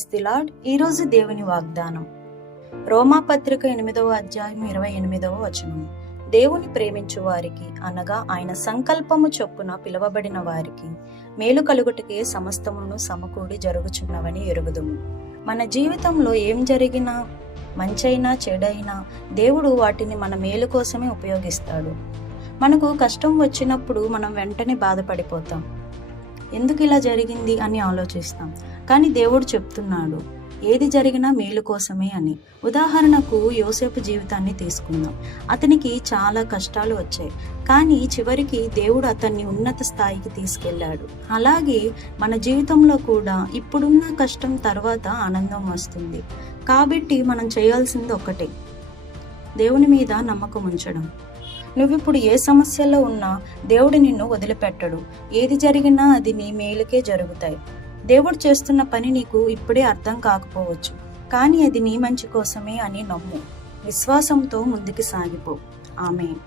Praise the lord. ఈరోజు దేవుని వాగ్దానం రోమాపత్రిక 8వ అధ్యాయం 28వ వచనం. దేవుని ప్రేమించు వారికి అనగా ఆయన సంకల్పము చొప్పున పిలువబడిన వారికి మేలు కలుగుటకే సమస్తమును సమకూడి జరుగుచున్నవని ఎరుగుదుము. మన జీవితంలో ఏం జరిగినా, మంచైనా చెడైనా, దేవుడు వాటిని మన మేలు కోసమే ఉపయోగిస్తాడు. మనకు కష్టం వచ్చినప్పుడు మనం వెంటనే బాధపడిపోతాం, ఎందుకు ఇలా జరిగింది అని ఆలోచిస్తాం. కానీ దేవుడు చెప్తున్నాడు, ఏది జరిగినా మేలు కోసమే అని. ఉదాహరణకు యోసేపు జీవితాన్ని తీసుకుందాం. అతనికి చాలా కష్టాలు వచ్చాయి, కానీ చివరికి దేవుడు అతన్ని ఉన్నత స్థాయికి తీసుకెళ్ళాడు. అలాగే మన జీవితంలో కూడా ఇప్పుడున్న కష్టం తర్వాత ఆనందం వస్తుంది. కాబట్టి మనం చేయాల్సింది ఒకటే, దేవుని మీద నమ్మకం ఉంచడం. నువ్విప్పుడు ఏ సమస్యలో ఉన్నా దేవుడు నిన్ను వదిలిపెట్టడు. ఏది జరిగినా అది నీ మేలుకే జరుగుతాయి. దేవుడు చేస్తున్న పని నీకు ఇప్పుడే అర్థం కాకపోవచ్చు, కానీ అది నీ మంచి కోసమే అని నమ్ము. విశ్వాసంతో ముందుకు సాగిపో. ఆమేన్.